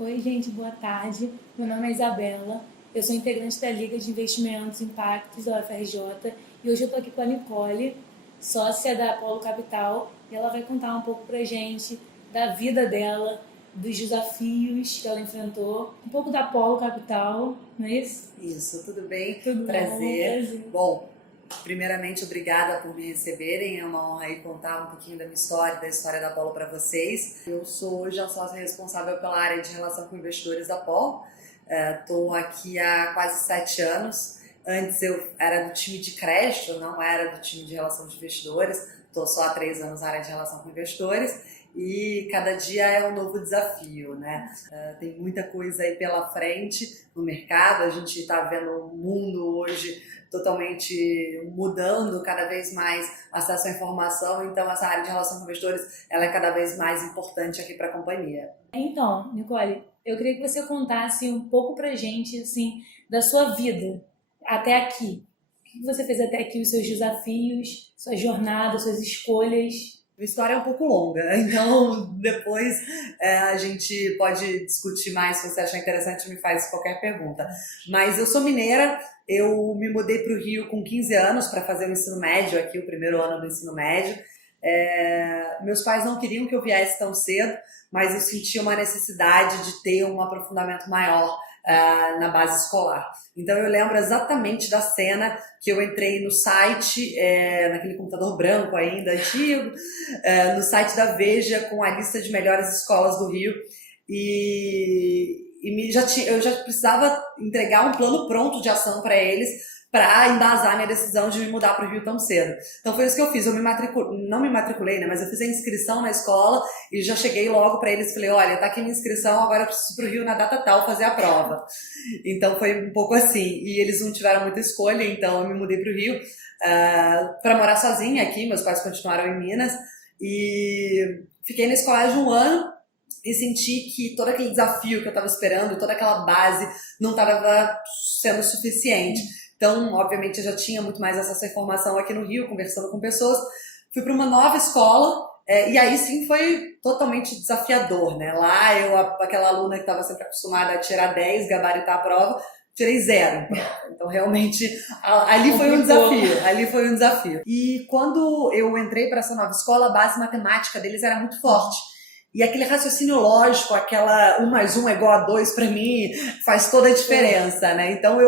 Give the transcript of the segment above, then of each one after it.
Oi, gente, boa tarde. Meu nome é Isabela, eu sou integrante da Liga de Investimentos Impactos da UFRJ e hoje eu estou aqui com a Nicole, sócia da Polo Capital, e ela vai contar um pouco pra gente da vida dela, dos desafios que ela enfrentou, um pouco da Polo Capital, não é isso? Isso, tudo bem? Tudo bom? Prazer. Bom, primeiramente, obrigada por me receberem. É uma honra aí contar um pouquinho da história da Polo para vocês. Eu sou hoje a sócia responsável pela área de relação com investidores da Polo. Estou aqui há quase 7 anos. Antes eu era do time de crédito, não era do time de relação de investidores. Estou só há 3 anos na área de relação com investidores. E cada dia é um novo desafio, né? Tem muita coisa aí pela frente no mercado. A gente está vendo o mundo hoje totalmente mudando, cada vez mais acesso à informação. Então, essa área de relação com investidores, ela é cada vez mais importante aqui para a companhia. Então, Nicole, eu queria que você contasse um pouco pra gente, assim, da sua vida até aqui. O que você fez até aqui, os seus desafios, sua jornada, suas escolhas? A história é um pouco longa, então depois a gente pode discutir mais. Se você achar interessante, me faz qualquer pergunta. Mas eu sou mineira, eu me mudei para o Rio com 15 anos para fazer o ensino médio aqui, o primeiro ano do ensino médio. Meus pais não queriam que eu viesse tão cedo, mas eu sentia uma necessidade de ter um aprofundamento maior na base escolar. Então eu lembro exatamente da cena que eu entrei no site, naquele computador branco ainda, antigo, no site da Veja com a lista de melhores escolas do Rio eu já precisava entregar um plano pronto de ação para eles para embasar minha decisão de me mudar para o Rio tão cedo. Então foi isso que eu fiz. Eu não me matriculei, né? Mas eu fiz a inscrição na escola e já cheguei logo para eles e falei: olha, tá aqui minha inscrição, agora eu preciso ir para o Rio na data tal fazer a prova. Então foi um pouco assim. E eles não tiveram muita escolha, então eu me mudei para o Rio para morar sozinha aqui. Meus pais continuaram em Minas e fiquei na escola de um ano e senti que todo aquele desafio que eu estava esperando, toda aquela base não estava sendo suficiente. Então, obviamente, eu já tinha muito mais acesso à informação aqui no Rio, conversando com pessoas. Fui para uma nova escola e aí sim foi totalmente desafiador, né? Lá, aquela aluna que estava sempre acostumada a tirar 10, gabaritar a prova, tirei 0. Então, realmente, ali foi um desafio. E quando eu entrei para essa nova escola, a base matemática deles era muito forte. E aquele raciocínio lógico, aquela 1 mais 1 é igual a 2, para mim, faz toda a diferença, né? Então,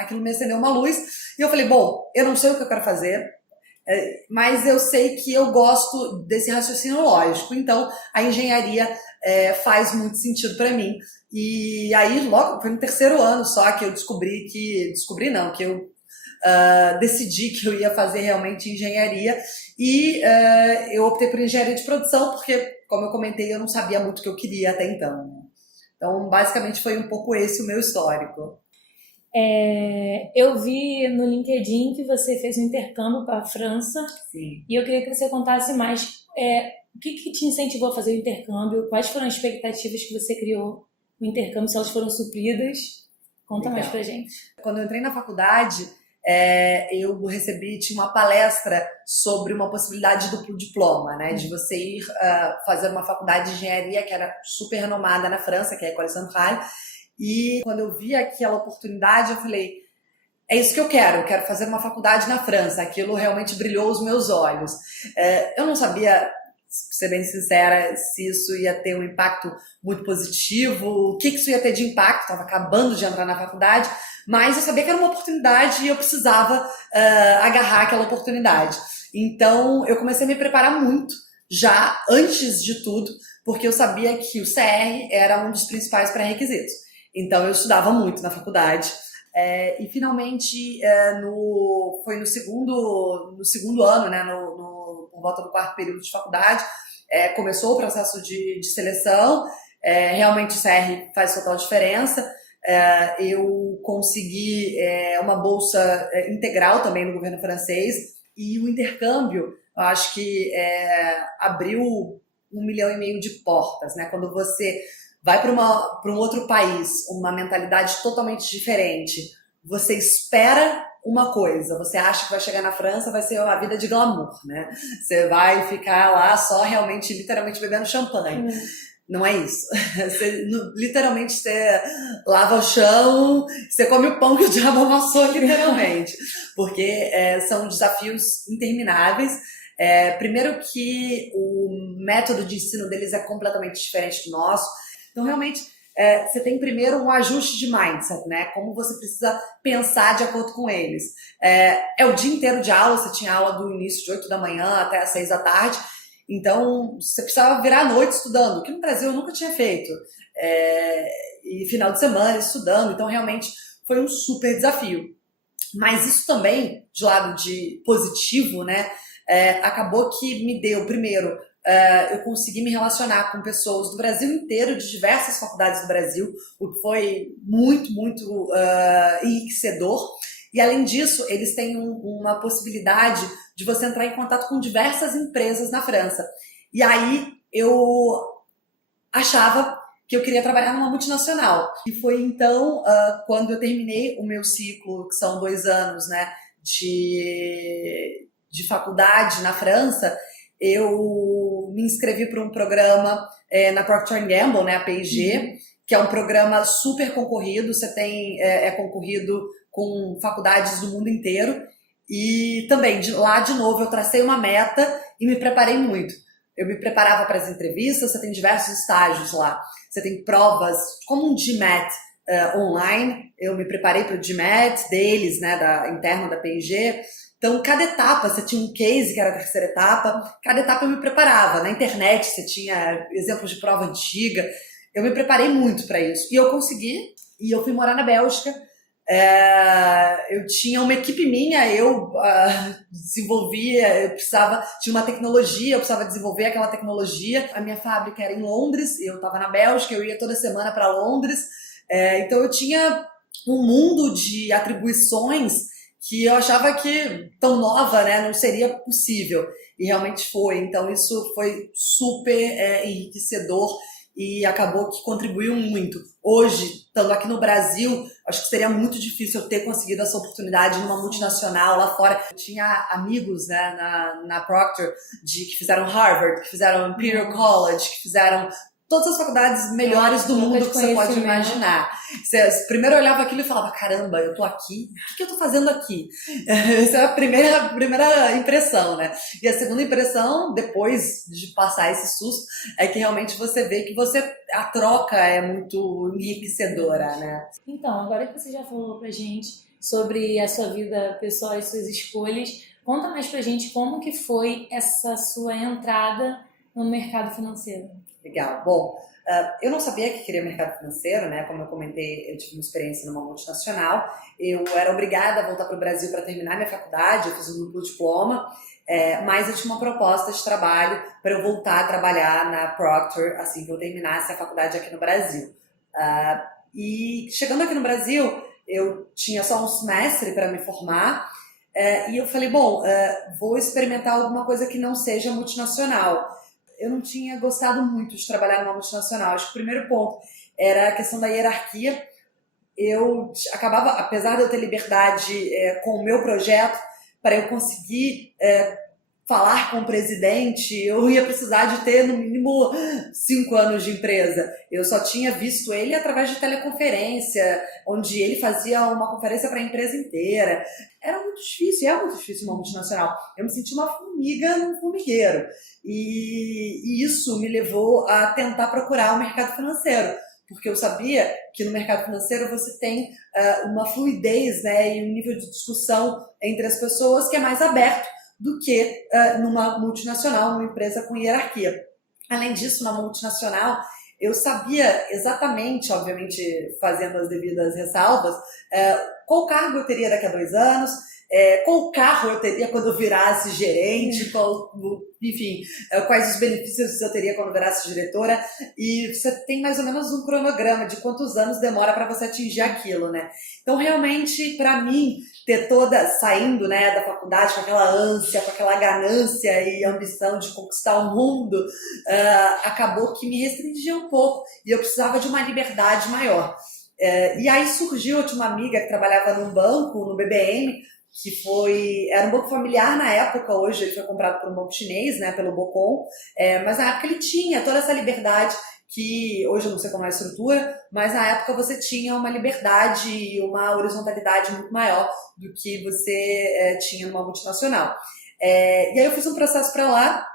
aquilo me acendeu uma luz e eu falei, bom, eu não sei o que eu quero fazer, mas eu sei que eu gosto desse raciocínio lógico, então a engenharia faz muito sentido para mim. E aí, logo, foi no 3º ano só que eu que eu decidi que eu ia fazer realmente engenharia e eu optei por engenharia de produção porque, como eu comentei, eu não sabia muito o que eu queria até então. Então, basicamente, foi um pouco esse o meu histórico. Eu vi no LinkedIn que você fez um intercâmbio para a França. Sim. E eu queria que você contasse mais o que te incentivou a fazer o intercâmbio, quais foram as expectativas que você criou no intercâmbio, se elas foram supridas. Conta mais pra gente. Quando eu entrei na faculdade, eu tinha uma palestra sobre uma possibilidade de duplo diploma, né? De você ir fazer uma faculdade de engenharia que era super renomada na França, que é a École Centrale. E quando eu vi aquela oportunidade, eu falei, é isso que eu quero fazer uma faculdade na França. Aquilo realmente brilhou os meus olhos. Eu não sabia, pra ser bem sincera, se isso ia ter um impacto muito positivo, o que isso ia ter de impacto, estava acabando de entrar na faculdade, mas eu sabia que era uma oportunidade e eu precisava agarrar aquela oportunidade. Então, eu comecei a me preparar muito, já antes de tudo, porque eu sabia que o CR era um dos principais pré-requisitos. Então, eu estudava muito na faculdade. E, finalmente, foi no segundo ano, né, por volta do 4º período de faculdade, começou o processo de seleção. Realmente, o CR faz total diferença. Eu consegui uma bolsa integral também no governo francês. E o intercâmbio, eu acho que abriu 1,5 milhão de portas, né? Quando você vai para um outro país, uma mentalidade totalmente diferente, você espera uma coisa, você acha que vai chegar na França, vai ser uma vida de glamour, né? Você vai ficar lá só realmente, literalmente bebendo champanhe. Não é isso. Literalmente, você lava o chão, você come o pão que o diabo amassou, literalmente. Porque são desafios intermináveis. Primeiro que o método de ensino deles é completamente diferente do nosso. Então, realmente, você tem primeiro um ajuste de mindset, né? Como você precisa pensar de acordo com eles. É o dia inteiro de aula, você tinha aula do início de 8 da manhã até as 6 da tarde. Então, você precisava virar a noite estudando, que no Brasil eu nunca tinha feito. E final de semana estudando, então realmente foi um super desafio. Mas isso também, de lado de positivo, né, acabou que me deu, primeiro, eu consegui me relacionar com pessoas do Brasil inteiro, de diversas faculdades do Brasil, o que foi muito, muito enriquecedor. E além disso, eles têm uma possibilidade de você entrar em contato com diversas empresas na França. E aí eu achava que eu queria trabalhar numa multinacional. E foi então, quando eu terminei o meu ciclo, que são 2 anos, né, de faculdade na França, eu me inscrevi para um programa na Procter & Gamble, né, a P&G, que é um programa super concorrido. Você tem concorrido com faculdades do mundo inteiro. E também, lá de novo, eu tracei uma meta e me preparei muito. Eu me preparava para as entrevistas, você tem diversos estágios lá. Você tem provas, como um GMAT online. Eu me preparei para o GMAT deles, né, interno da P&G. Então, cada etapa, você tinha um case, que era a terceira etapa. Cada etapa eu me preparava. Na internet, você tinha exemplos de prova antiga. Eu me preparei muito para isso. E eu consegui. E eu fui morar na Bélgica. Eu tinha uma equipe minha, eu desenvolvia, tinha uma tecnologia, eu precisava desenvolver aquela tecnologia. A minha fábrica era em Londres, eu estava na Bélgica, eu ia toda semana para Londres, então eu tinha um mundo de atribuições que eu achava que tão nova, né, não seria possível, e realmente foi. Então isso foi super enriquecedor e acabou que contribuiu muito. Hoje, estando aqui no Brasil, acho que seria muito difícil eu ter conseguido essa oportunidade numa multinacional lá fora. Eu tinha amigos, né, na Procter que fizeram Harvard, que fizeram Imperial College, que fizeram todas as faculdades melhores do mundo que você pode imaginar. Primeiro eu olhava aquilo e falava, caramba, eu tô aqui? O que eu tô fazendo aqui? Essa é a primeira impressão, né? E a segunda impressão, depois de passar esse susto, é que realmente você vê que a troca é muito enriquecedora, né? Então, agora que você já falou pra gente sobre a sua vida pessoal e suas escolhas, conta mais pra gente como que foi essa sua entrada no mercado financeiro. Legal. Bom, eu não sabia que queria mercado financeiro, né? Como eu comentei, eu tive uma experiência numa multinacional. Eu era obrigada a voltar para o Brasil para terminar minha faculdade, eu fiz um duplo diploma, mas eu tinha uma proposta de trabalho para eu voltar a trabalhar na Procter assim que eu terminasse a faculdade aqui no Brasil. E chegando aqui no Brasil, eu tinha só um semestre para me formar, e eu falei, bom, vou experimentar alguma coisa que não seja multinacional. Eu não tinha gostado muito de trabalhar numa multinacional. Acho que o primeiro ponto era a questão da hierarquia. Eu acabava, apesar de eu ter liberdade com o meu projeto, para eu conseguir falar com o presidente, eu ia precisar de ter no mínimo 5 anos de empresa. Eu só tinha visto ele através de teleconferência, onde ele fazia uma conferência para a empresa inteira. Era muito difícil, é muito difícil uma multinacional. Eu me senti uma formiga num formigueiro. E isso me levou a tentar procurar o mercado financeiro, porque eu sabia que no mercado financeiro você tem uma fluidez, né, e um nível de discussão entre as pessoas que é mais aberto do que numa multinacional, numa empresa com hierarquia. Além disso, na multinacional, eu sabia exatamente, obviamente fazendo as devidas ressalvas, qual cargo eu teria daqui a 2 anos, qual carro eu teria quando eu virasse gerente, enfim, quais os benefícios eu teria quando eu virasse diretora, e você tem mais ou menos um cronograma de quantos anos demora para você atingir aquilo, né? Então, realmente, para mim, saindo, né, da faculdade com aquela ânsia, com aquela ganância e ambição de conquistar o mundo, acabou que me restringia um pouco e eu precisava de uma liberdade maior. E aí surgiu, eu tinha uma amiga que trabalhava num banco, no BBM, era um banco familiar na época, hoje ele foi comprado por um banco chinês, né, pelo Bocom, mas na época ele tinha toda essa liberdade que hoje eu não sei como é a estrutura, mas na época você tinha uma liberdade e uma horizontalidade muito maior do que você tinha numa multinacional. E aí eu fiz um processo para lá,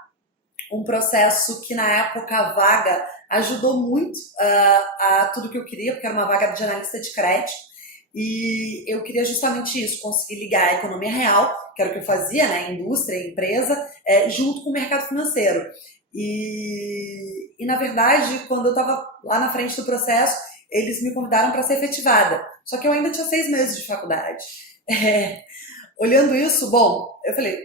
um processo que na época a vaga ajudou muito a tudo que eu queria, porque era uma vaga de analista de crédito, e eu queria justamente isso, conseguir ligar a economia real, que era o que eu fazia, né, indústria, empresa, junto com o mercado financeiro. E na verdade, quando eu estava lá na frente do processo, eles me convidaram para ser efetivada. Só que eu ainda tinha 6 meses de faculdade. Olhando isso, bom, eu falei,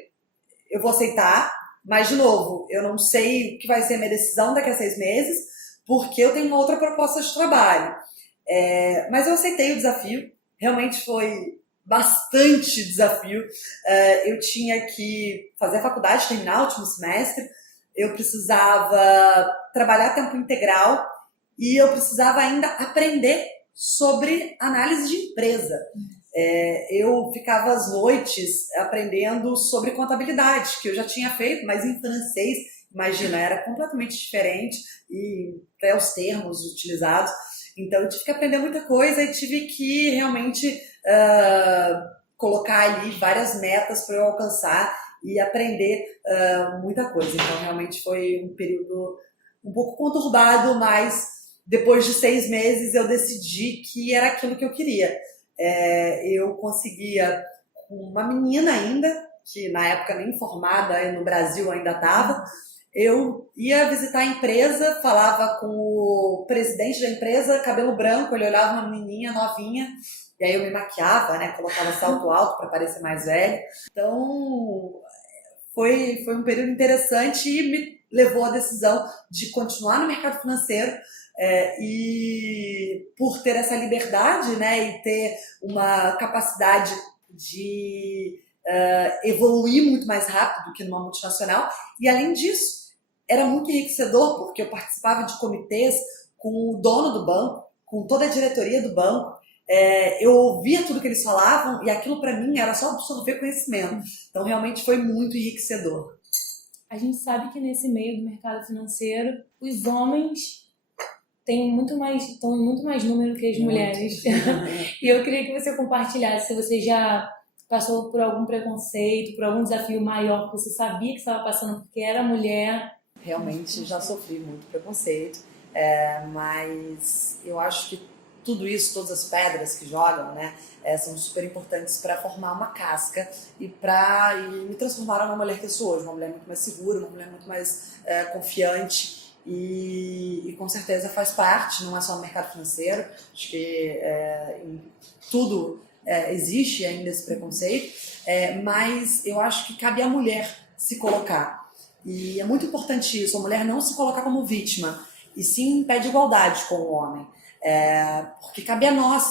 eu vou aceitar, mas de novo, eu não sei o que vai ser a minha decisão daqui a 6 meses, porque eu tenho uma outra proposta de trabalho. Mas eu aceitei o desafio, realmente foi bastante desafio. Eu tinha que fazer a faculdade, terminar o último semestre, eu precisava trabalhar a tempo integral e eu precisava ainda aprender sobre análise de empresa. Eu ficava às noites aprendendo sobre contabilidade, que eu já tinha feito, mas em francês, imagina, era completamente diferente e até os termos utilizados. Então eu tive que aprender muita coisa e tive que realmente colocar ali várias metas para eu alcançar e aprender muita coisa. Então realmente foi um período um pouco conturbado, mas depois de 6 meses eu decidi que era aquilo que eu queria. Eu conseguia, com uma menina ainda, que na época nem formada no Brasil ainda estava, eu ia visitar a empresa, falava com o presidente da empresa, cabelo branco, ele olhava uma menininha novinha, e aí eu me maquiava, né, colocava salto alto para parecer mais velho. Então foi um período interessante e me levou à decisão de continuar no mercado financeiro. E por ter essa liberdade, né, e ter uma capacidade de evoluir muito mais rápido do que numa multinacional, e além disso, era muito enriquecedor, porque eu participava de comitês com o dono do banco, com toda a diretoria do banco, eu ouvia tudo que eles falavam e aquilo para mim era só absorver conhecimento. Então realmente foi muito enriquecedor. A gente sabe que nesse meio do mercado financeiro, os homens estão em muito mais número que as mulheres. E eu queria que você compartilhasse se você já passou por algum preconceito, por algum desafio maior que você sabia que estava passando porque era mulher. Realmente já sofri muito preconceito, mas eu acho que tudo isso, todas as pedras que jogam, né, são super importantes para formar uma casca e me transformar numa mulher que eu sou hoje, uma mulher muito mais segura, uma mulher muito mais confiante. E com certeza faz parte, não é só no mercado financeiro, acho que em tudo existe ainda esse preconceito, mas eu acho que cabe à mulher se colocar. E é muito importante isso, a mulher não se colocar como vítima, e sim em pé de igualdade com o homem. Porque cabe a nós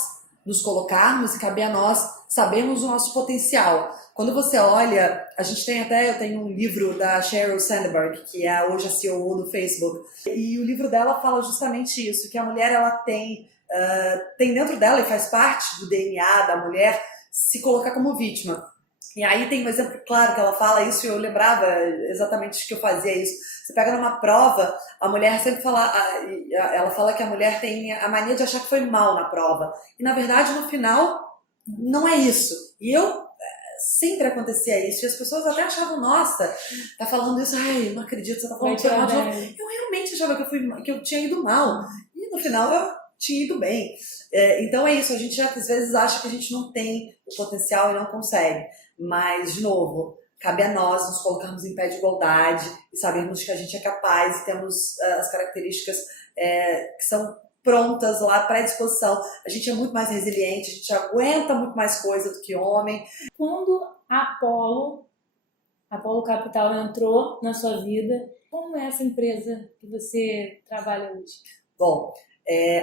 nos colocarmos e cabe a nós sabermos o nosso potencial. Quando você olha, eu tenho um livro da Sheryl Sandberg, que é hoje a CEO do Facebook, e o livro dela fala justamente isso, que a mulher ela tem dentro dela e faz parte do DNA da mulher se colocar como vítima. E aí tem um exemplo claro que ela fala isso e eu lembrava exatamente que eu fazia isso. Você pega numa prova, a mulher sempre fala, ela fala que a mulher tem a mania de achar que foi mal na prova. E na verdade, no final, não é isso. E sempre acontecia isso. E as pessoas até achavam, nossa, tá falando isso, ai, não acredito, você tá falando que foi mal de novo. Eu realmente achava que eu tinha ido mal. E no final eu tinha ido bem. Então é isso, a gente às vezes acha que a gente não tem o potencial e não consegue. Mas, de novo, cabe a nós nos colocarmos em pé de igualdade e sabermos que a gente é capaz e temos as características que são prontas lá para a disposição. A gente é muito mais resiliente, a gente aguenta muito mais coisa do que homem. Quando a Apollo Capital entrou na sua vida, como é essa empresa que você trabalha hoje? Bom,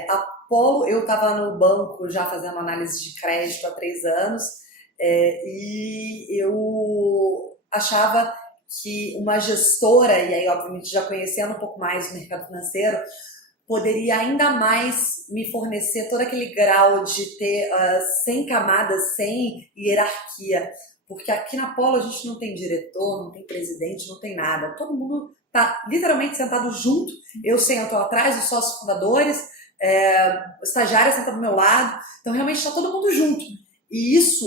a Apollo, eu estava no banco já fazendo análise de crédito há 3 anos, e eu achava que uma gestora, e aí obviamente já conhecendo um pouco mais o mercado financeiro, poderia ainda mais me fornecer todo aquele grau de ter 100 camadas, sem hierarquia. Porque aqui na Apollo a gente não tem diretor, não tem presidente, não tem nada. Todo mundo tá literalmente sentado junto, eu sento atrás dos sócios fundadores, o estagiário senta do meu lado, então realmente está todo mundo junto. E isso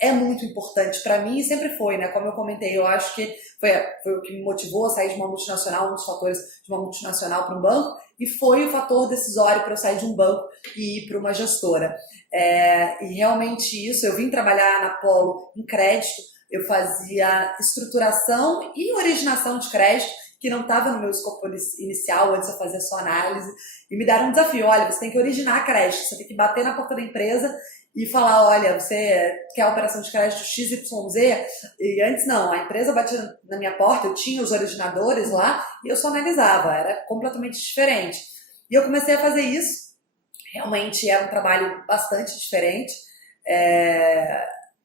é muito importante para mim e sempre foi, né? Como eu comentei, eu acho que foi o que me motivou a sair de uma multinacional, um dos fatores de uma multinacional para um banco, e foi o fator decisório para eu sair de um banco e ir para uma gestora. E realmente isso, eu vim trabalhar na Polo em crédito, eu fazia estruturação e originação de crédito, que não estava no meu escopo inicial, antes eu fazia só análise, e me deram um desafio, olha, você tem que originar crédito, você tem que bater na porta da empresa e falar, olha, você quer a operação de crédito XYZ? E antes não, a empresa batia na minha porta, eu tinha os originadores lá e eu só analisava, era completamente diferente. E eu comecei a fazer isso, realmente era um trabalho bastante diferente,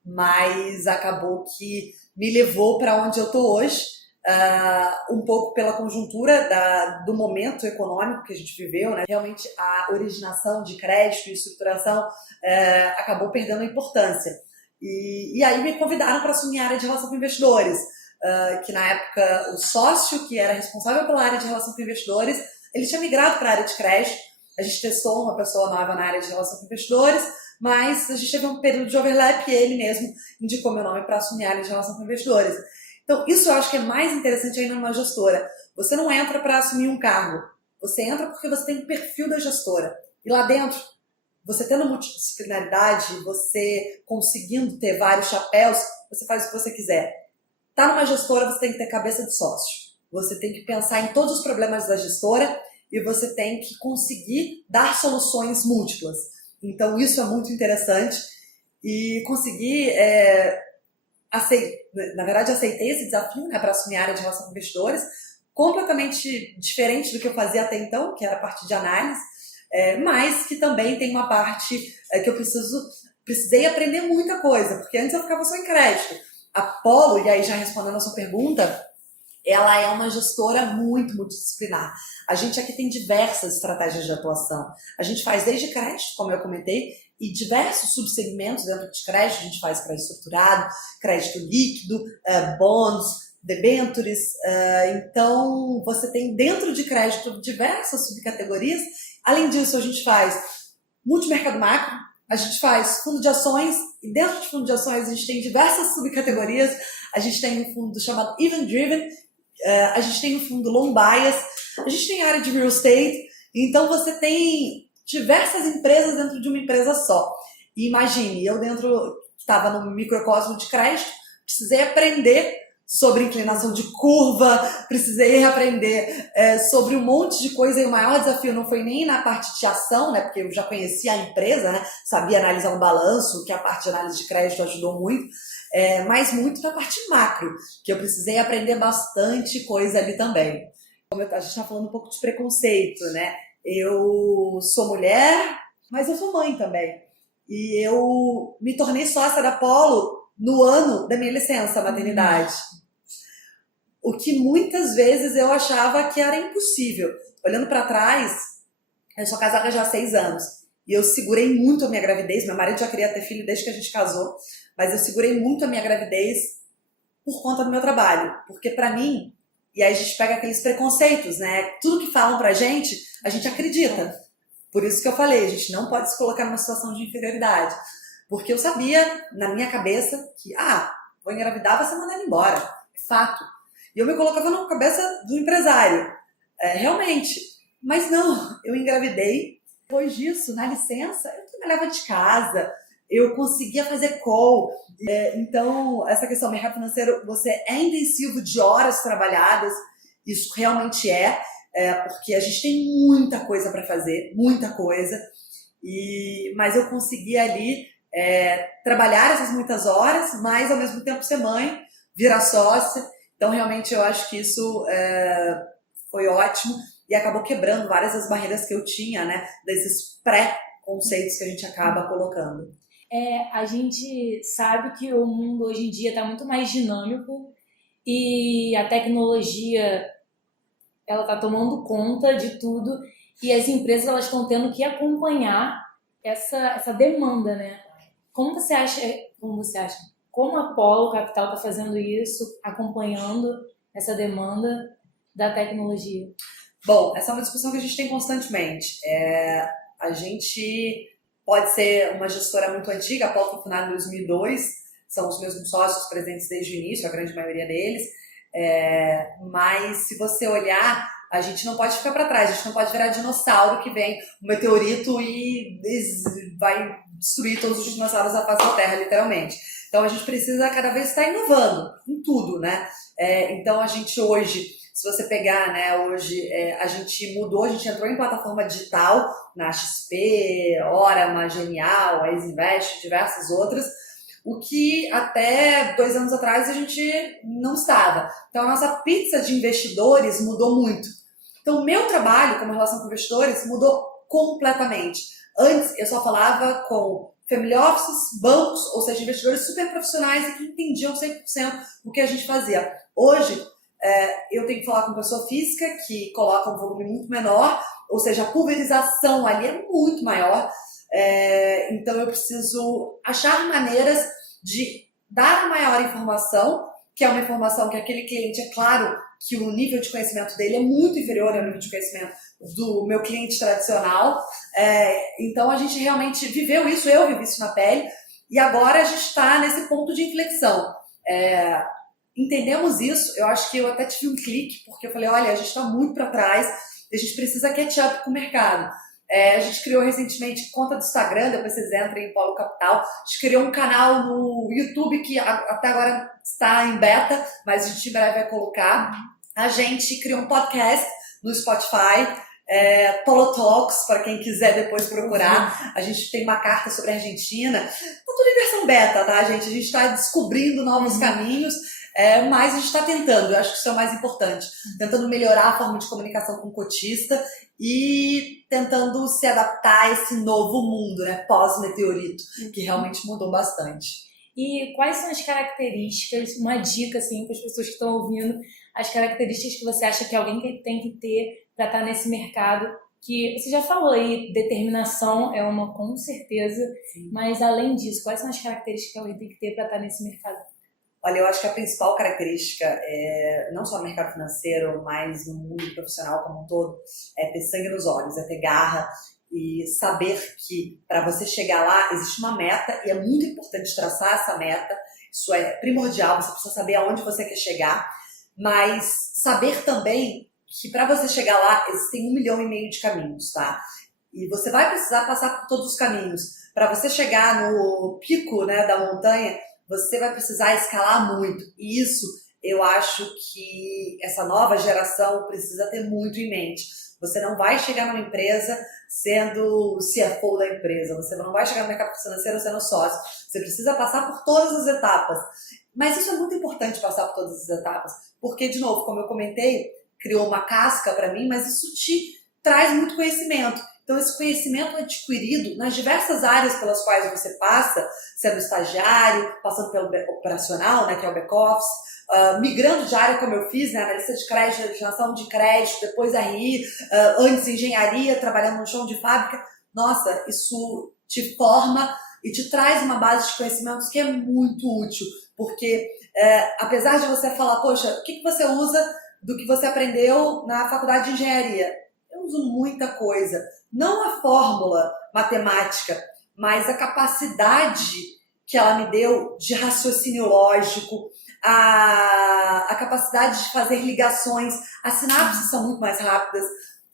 mas acabou que me levou para onde eu estou hoje, um pouco pela conjuntura do momento econômico que a gente viveu, né? Realmente a originação de crédito e estruturação acabou perdendo a importância. E aí me convidaram para assumir a área de relação com investidores, que na época o sócio que era responsável pela área de relação com investidores, ele tinha migrado para a área de crédito. A gente testou uma pessoa nova na área de relação com investidores, mas a gente teve um período de overlap e ele mesmo indicou meu nome para assumir a área de relação com investidores. Então, isso eu acho que é mais interessante ainda numa gestora. Você não entra para assumir um cargo. Você entra porque você tem o perfil da gestora. E lá dentro, você tendo multidisciplinaridade, você conseguindo ter vários chapéus, você faz o que você quiser. Tá numa gestora, você tem que ter cabeça de sócio. Você tem que pensar em todos os problemas da gestora e você tem que conseguir dar soluções múltiplas. Então, isso é muito interessante. E conseguir... na verdade, aceitei esse desafio, né, para assumir a área de relação com investidores, completamente diferente do que eu fazia até então, que era a parte de análise, mas que também tem uma parte que eu precisei aprender muita coisa, porque antes eu ficava só em crédito. A Polo, e aí já respondendo a sua pergunta, ela é uma gestora muito multidisciplinar. A gente aqui tem diversas estratégias de atuação. A gente faz desde crédito, como eu comentei, e diversos subsegmentos dentro de crédito. A gente faz crédito estruturado, crédito líquido, bonds, debentures. Então, você tem dentro de crédito diversas subcategorias. Além disso, a gente faz multimercado macro, a gente faz fundo de ações, e dentro de fundo de ações a gente tem diversas subcategorias. A gente tem um fundo chamado Event Driven, a gente tem um fundo Long Bias, a gente tem área de real estate. Então, você tem diversas empresas dentro de uma empresa só. E imagine, eu estava no microcosmo de crédito, precisei aprender sobre inclinação de curva, precisei aprender sobre um monte de coisa, e o maior desafio não foi nem na parte de ação, né, porque eu já conhecia a empresa, né, sabia analisar um balanço, que a parte de análise de crédito ajudou muito, mas muito na parte macro, que eu precisei aprender bastante coisa ali também. Como a gente está falando um pouco de preconceito, né? Eu sou mulher, mas eu sou mãe também. E eu me tornei sócia da Polo no ano da minha licença maternidade. O que muitas vezes eu achava que era impossível. Olhando para trás, eu sou casada já há 6 anos. E eu segurei muito a minha gravidez. Meu marido já queria ter filho desde que a gente casou. Mas eu segurei muito a minha gravidez por conta do meu trabalho. Porque para mim, e aí a gente pega aqueles preconceitos, né? Tudo que falam pra gente, a gente acredita. Por isso que eu falei, a gente não pode se colocar numa situação de inferioridade. Porque eu sabia, na minha cabeça, que, vou engravidar, vai ser mandado embora. É fato. E eu me colocava na cabeça do empresário. Realmente. Mas não, eu engravidei. Depois disso, na licença, eu trabalhava de casa. Eu conseguia fazer call. Então, essa questão do mercado financeiro, você é intensivo de horas trabalhadas. Isso realmente porque a gente tem muita coisa para fazer, muita coisa. Mas eu consegui ali trabalhar essas muitas horas, mas ao mesmo tempo ser mãe, virar sócia. Então, realmente, eu acho que isso foi ótimo e acabou quebrando várias das barreiras que eu tinha, né? Desses pré-conceitos que a gente acaba colocando. A gente sabe que o mundo hoje em dia está muito mais dinâmico e a tecnologia ela está tomando conta de tudo e as empresas elas estão tendo que acompanhar essa demanda, né? Como você acha? Como a Polo Capital está fazendo isso, acompanhando essa demanda da tecnologia? Bom, essa é uma discussão que a gente tem constantemente. A gente pode ser uma gestora muito antiga, a Polo foi fundada em 2002, são os mesmos sócios presentes desde o início, a grande maioria deles, mas se você olhar, a gente não pode ficar para trás, a gente não pode virar dinossauro que vem um meteorito e vai destruir todos os dinossauros da face da Terra, literalmente. Então a gente precisa cada vez estar inovando em tudo, né? Então a gente hoje, se você pegar, né, hoje a gente mudou, a gente entrou em plataforma digital, na XP, Orama, Genial, a Exinvest, diversas outras, o que até 2 anos atrás a gente não estava. Então a nossa pizza de investidores mudou muito. Então o meu trabalho como relação com investidores mudou completamente. Antes eu só falava com family offices, bancos, ou seja, investidores super profissionais e que entendiam 100% o que a gente fazia. Hoje, eu tenho que falar com pessoa física que coloca um volume muito menor, ou seja, a pulverização ali é muito maior. Então eu preciso achar maneiras de dar maior informação, que é uma informação que aquele cliente, é claro que o nível de conhecimento dele é muito inferior ao nível de conhecimento do meu cliente tradicional. Então a gente realmente viveu isso, eu vivi isso na pele, e agora a gente está nesse ponto de inflexão. Entendemos isso, eu acho que eu até tive um clique, porque eu falei, olha, a gente está muito para trás, a gente precisa catch up com o mercado. A gente criou recentemente conta do Instagram, depois vocês entrem em Polo Capital. A gente criou um canal no YouTube que até agora está em beta, mas a gente em breve vai colocar. A gente criou um podcast no Spotify, Polo Talks, para quem quiser depois procurar. A gente tem uma carta sobre a Argentina. Tá tudo em versão beta, tá, gente? A gente está descobrindo novos caminhos. Mas a gente está tentando, eu acho que isso é o mais importante, tentando melhorar a forma de comunicação com o cotista e tentando se adaptar a esse novo mundo, né, pós-meteorito, que realmente mudou bastante. E quais são as características, uma dica assim para as pessoas que estão ouvindo, as características que você acha que alguém tem que ter para estar nesse mercado? Que você já falou aí, determinação é uma com certeza, sim, mas além disso, quais são as características que alguém tem que ter para estar nesse mercado? Olha, eu acho que a principal característica, não só no mercado financeiro, mas no mundo profissional como um todo, é ter sangue nos olhos, é ter garra e saber que para você chegar lá existe uma meta e é muito importante traçar essa meta. Isso é primordial, você precisa saber aonde você quer chegar, mas saber também que para você chegar lá existem 1,5 milhão de caminhos, tá? E você vai precisar passar por todos os caminhos. Para você chegar no pico, né, da montanha, você vai precisar escalar muito. E isso, eu acho que essa nova geração precisa ter muito em mente. Você não vai chegar numa empresa sendo o CFO da empresa. Você não vai chegar no mercado financeiro sendo sócio. Você precisa passar por todas as etapas. Mas isso é muito importante, passar por todas as etapas. Porque, de novo, como eu comentei, criou uma casca para mim, mas isso te traz muito conhecimento. Então, esse conhecimento é adquirido nas diversas áreas pelas quais você passa, sendo estagiário, passando pelo operacional, né, que é o back-office, migrando de área, como eu fiz, né, analista de crédito, originação de crédito, depois RI, antes engenharia, trabalhando no chão de fábrica. Nossa, isso te forma e te traz uma base de conhecimentos que é muito útil, porque apesar de você falar, poxa, o que você usa do que você aprendeu na faculdade de engenharia? Eu uso muita coisa. Não a fórmula matemática, mas a capacidade que ela me deu de raciocínio lógico, a capacidade de fazer ligações, as sinapses são muito mais rápidas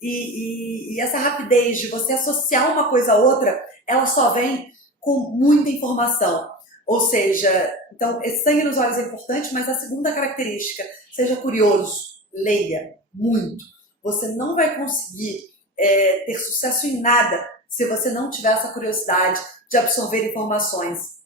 e essa rapidez de você associar uma coisa a outra, ela só vem com muita informação. Ou seja, então esse sangue nos olhos é importante, mas a segunda característica, seja curioso, leia muito. Você não vai conseguir ter sucesso em nada se você não tiver essa curiosidade de absorver informações.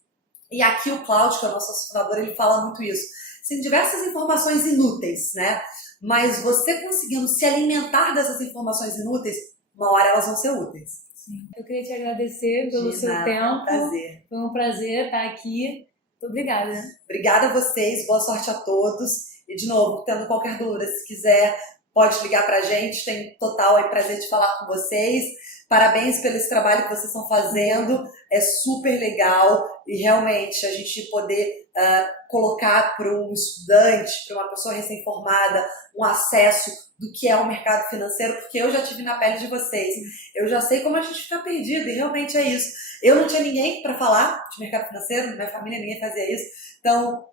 E aqui o Cláudio, que é o nosso fundador, ele fala muito isso. Tem diversas informações inúteis, né? Mas você conseguindo se alimentar dessas informações inúteis, uma hora elas vão ser úteis. Sim. Eu queria te agradecer pelo seu tempo. Prazer. Foi um prazer estar aqui. Muito obrigada. Obrigada a vocês, boa sorte a todos. E, de novo, tendo qualquer dúvida, se quiser pode ligar pra gente, tem total aí prazer de falar com vocês. Parabéns pelo esse trabalho que vocês estão fazendo, é super legal e realmente a gente poder colocar para um estudante, para uma pessoa recém-formada, um acesso do que é o mercado financeiro, porque eu já tive na pele de vocês, eu já sei como a gente fica perdido e realmente é isso. Eu não tinha ninguém para falar de mercado financeiro, na minha família ninguém fazia isso, então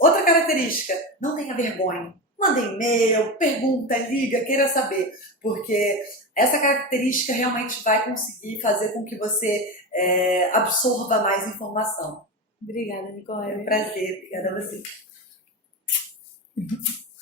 outra característica, não tenha vergonha. Manda e-mail, pergunta, liga, queira saber, porque essa característica realmente vai conseguir fazer com que você absorva mais informação. Obrigada, Nicole. É um prazer, obrigada a você.